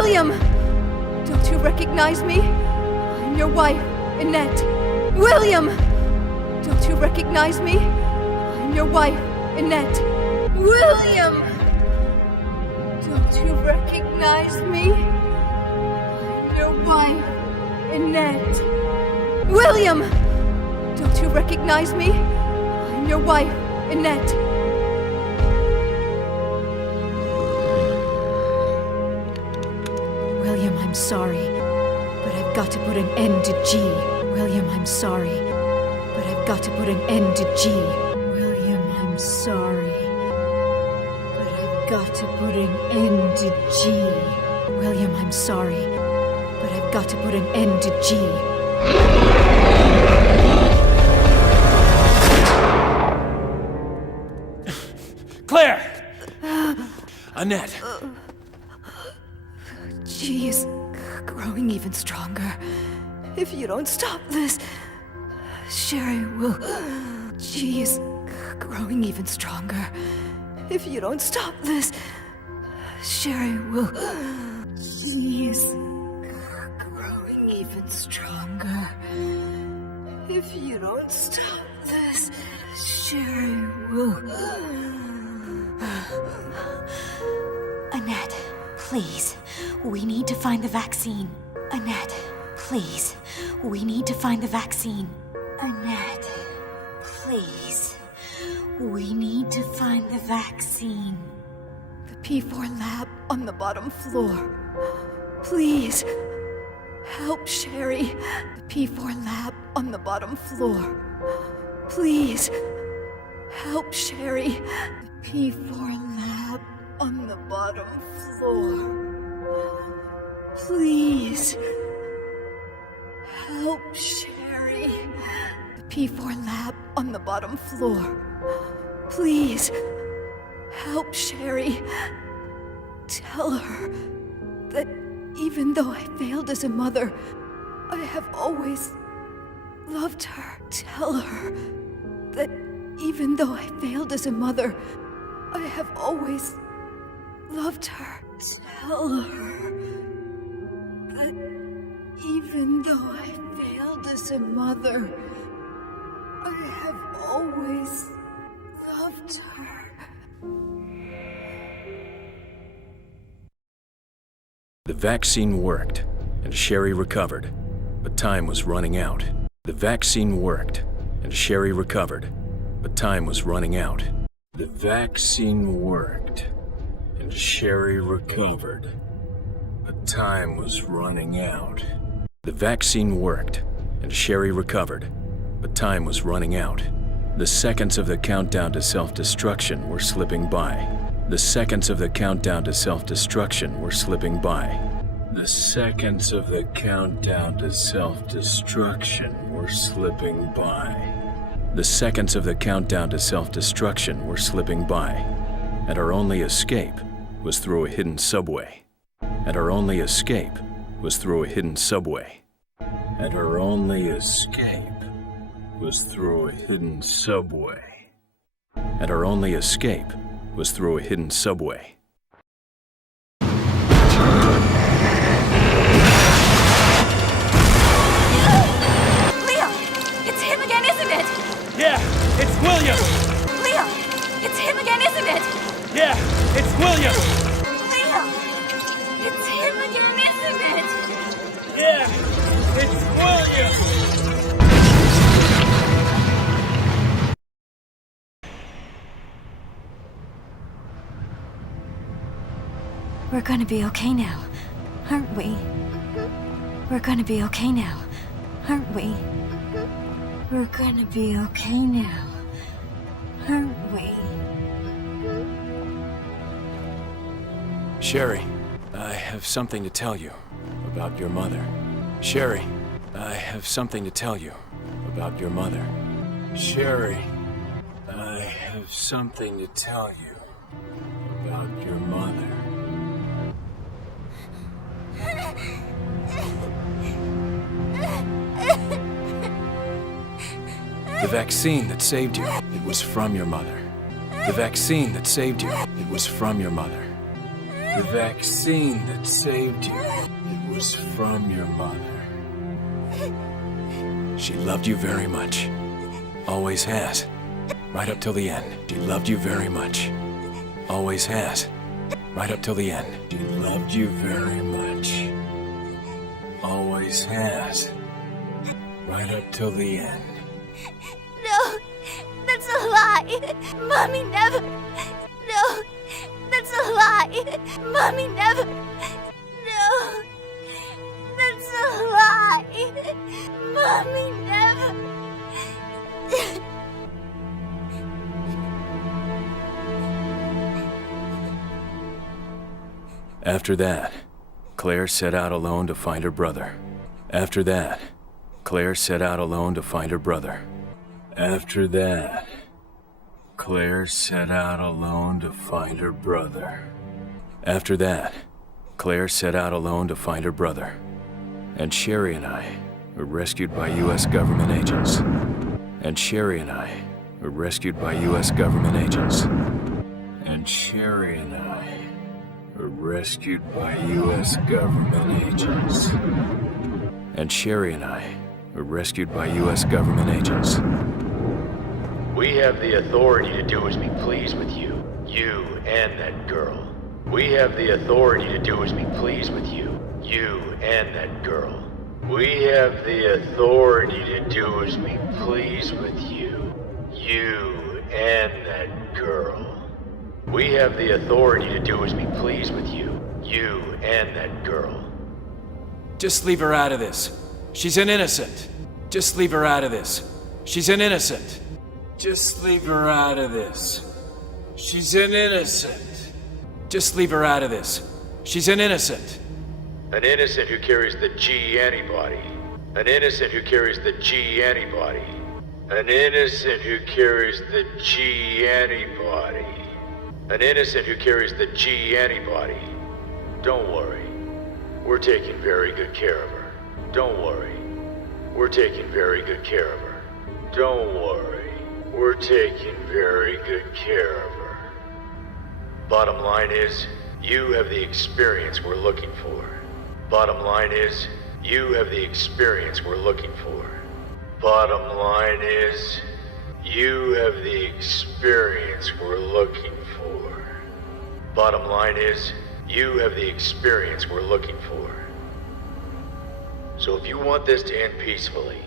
William! Don't you recognize me? I'm your wife, Annette. William! Don't you recognize me? I'm your wife, Annette. William! Don't you recognize me? I'm your wife, Annette. William! Don't you recognize me? I'm your wife, Annette. William, I'm sorry, but I've got to put an end to G. William, I'm sorry, but I've got to put an end to G. William, I'm sorry, but I've got to put an end to G. William, I'm sorry, but I've got to put an end to G. Claire! Annette! G is growing even stronger. If you don't stop this, Sherry will... G is growing even stronger. If you don't stop this, Sherry will... G is growing even stronger. If you don't stop this, Sherry will... Annette, please. We need to find the vaccine. Annette, please. We need to find the vaccine. Annette, please. We need to find the vaccine. The P4 lab on the bottom floor. Please. Help Sherry. The P4 lab on the bottom floor. Please. Help Sherry. The P4 lab on the bottom floor. Please. Help Sherry. The P4 lab on the bottom floor. Please. Help Sherry. Tell her that even though I failed as a mother, I have always loved her. Tell her that even though I failed as a mother, I have always loved her. Tell her that even though I failed as a mother, I have always loved her. The vaccine worked, and Sherry recovered, but time was running out. The vaccine worked, and Sherry recovered, but time was running out. The vaccine worked, and Sherry recovered, but time was running out. The vaccine worked, and Sherry recovered, but time was running out. The seconds of the countdown to self-destruction were slipping by. The seconds of the countdown to self-destruction were slipping by. The seconds of the countdown to self-destruction were slipping by. The seconds of the countdown to self-destruction were slipping by, and our only escape was through a hidden subway. And our only escape was through a hidden subway. And our only escape was through a hidden subway. And our only escape was through a hidden subway. Leo! It's him again, isn't it? Yeah, it's William! Leo! It's him again, isn't it? Yeah, it's William! Leo! It's him again, isn't it? Yeah, it's William! We're gonna be okay now, aren't we? We're gonna be okay now, aren't we? We're gonna be okay now, aren't we? Sherry, I have something to tell you about your mother. Sherry, I have something to tell you about your mother. Sherry, I have something to tell you about your mother. The vaccine that saved you, it was from your mother. The vaccine that saved you, it was from your mother. The vaccine that saved you, it was from your mother. She loved you very much. Always has. Right up till the end. She loved you very much. Always has. Right up till the end. She loved you very much. Always has. Right up till the end. No, that's a lie. Mommy never. No, that's a lie. Mommy never. No, that's a lie. Mommy never. After that, Claire set out alone to find her brother. After that, Claire set out alone to find her brother. After that, Claire set out alone to find her brother. After that, Claire set out alone to find her brother. And Sherry and I were rescued by U.S. government agents. And Sherry and I were rescued by U.S. government agents. And Sherry and I were rescued by U.S. government agents. And Sherry and I were rescued by U.S. government agents. We have the authority to do as we please with you. You and that girl. We have the authority to do as we please with you. You and that girl. We have the authority to do as we please with you. You and that girl. We have the authority to do as we please with you. You and that girl. Just leave her out of this. She's an innocent. Just leave her out of this. She's an innocent. Just leave her out of this. She's an innocent. Just leave her out of this. She's an innocent. An innocent who carries the G antibody. An innocent who carries the G antibody. An innocent who carries the G antibody. An innocent who carries the G antibody. Don't worry. We're taking very good care of her. Don't worry. We're taking very good care of her. Don't worry. We're taking very good care of her. Bottom line is, you have the experience we're looking for. Bottom line is, you have the experience we're looking for. Bottom line is, you have the experience we're looking for. Bottom line is, you have the experience we're looking for. So if you want this to end peacefully,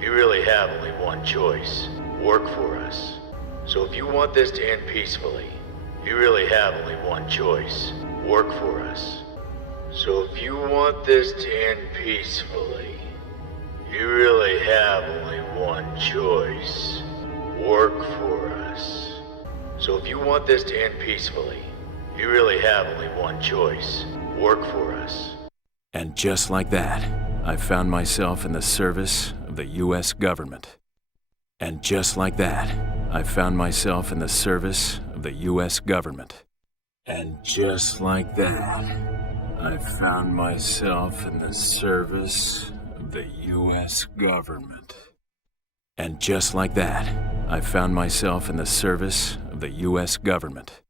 you really have only one choice. Work for us. So if you want this to end peacefully, you really have only one choice. Work for us. So if you want this to end peacefully, you really have only one choice. Work for us. So if you want this to end peacefully, you really have only one choice. Work for us. And just like that, I found myself in the service of the U.S. government. And just like that, I found myself in the service of the U.S. government. And just like that, I found myself in the service of the U.S. government. And just like that, I found myself in the service of the U.S. government.